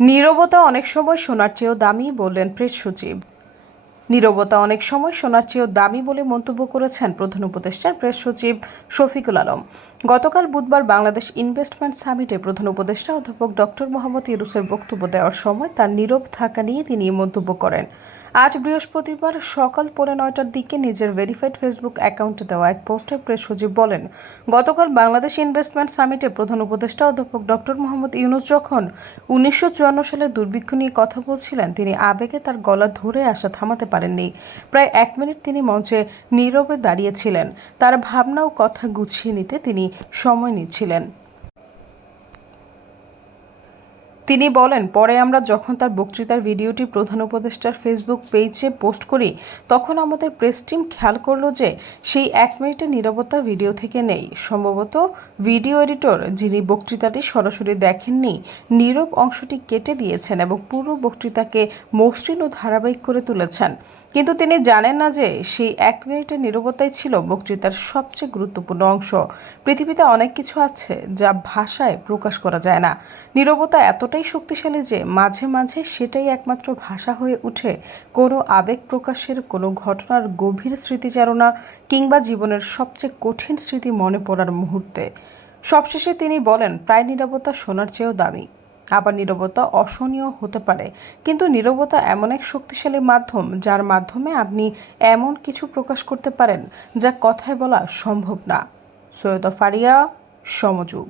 নীরবতা অনেক সময় সোনার চেয়েও দামি বললেন প্রেস সচিব। নীরবতা অনেক সময় সোনার চেয়েও দামি বলে মন্তব্য করেছেন প্রধান উপদেষ্টার প্রেস সচিব শফিকুল আলম। গতকাল বুধবার বাংলাদেশ ইনভেস্টমেন্ট সামিটে প্রধান উপদেষ্টা অধ্যাপক ডক্টর মোহাম্মদ ইউনূসের বক্তব্য দেওয়ার সময় তার নীরব থাকা নিয়ে তিনি মন্তব্য করেন। আজ বৃহস্পতিবার সকাল 9:30টার দিকে নিজের ভেরিফাইড ফেসবুক অ্যাকাউন্টে দেওয়া এক পোস্টে প্রেস সচিব বলেন, গতকাল বাংলাদেশ ইনভেস্টমেন্ট সামিটে প্রধান উপদেষ্টা অধ্যাপক ডক্টর মোহাম্মদ ইউনূস যখন 1954 সালে দুর্ভিক্ষ নিয়ে কথা বলছিলেন, তিনি আবেগে তার গলা ধরে আসা থামাতে পারেননি। প্রায় 1 মিনিট তিনি মঞ্চে নীরবে দাঁড়িয়েছিলেন। তার ভাবনা ও কথা গুছিয়ে নিতে তিনি সময় নিচ্ছিলেন। তিনি বলেন, পরে আমরা যখন তার বক্তৃতার ভিডিওটি প্রধান উপদেষ্টার ফেসবুক পেজে পোস্ট করি, তখন আমাদের প্রেস টিম খেয়াল করলো যে সেই 1 মিনিটের নীরবতা ভিডিও থেকে নেই। সম্ভবত ভিডিও এডিটর, যিনি বক্তৃতাটি সরাসরি দেখেননি, নীরব অংশটি কেটে দিয়েছেন এবং পুরো বক্তৃতাকে মসৃণ ও ধারাবাহিক করে তুলেছেন। কিন্তু তিনি জানেন না যে সেই 1 মিনিটের নীরবতাই ছিল বক্তৃতার সবচেয়ে গুরুত্বপূর্ণ অংশ। পৃথিবীতে অনেক কিছু আছে যা ভাষায় প্রকাশ করা যায় না। নীরবতা এতটাই শক্তিশালী যে মাঝে মাঝে সেটাই একমাত্র ভাষা হয়ে ওঠে কোনো আবেগ প্রকাশের, কোনো ঘটনার গভীর স্মৃতিচারণা কিংবা জীবনের সবচেয়ে কঠিন স্মৃতি মনে পড়ার মুহূর্তে। সবশেষে তিনি বলেন, প্রায় নীরবতা সোনার চেয়েও দামি। আবার নীরবতা অসহনীয় হতে পারে, কিন্তু নীরবতা এমন এক শক্তিশালী মাধ্যম যার মাধ্যমে আপনি এমন কিছু প্রকাশ করতে পারেন যা কথায় বলা সম্ভব না। সৈয়দা ফারিয়া, সমযোগ।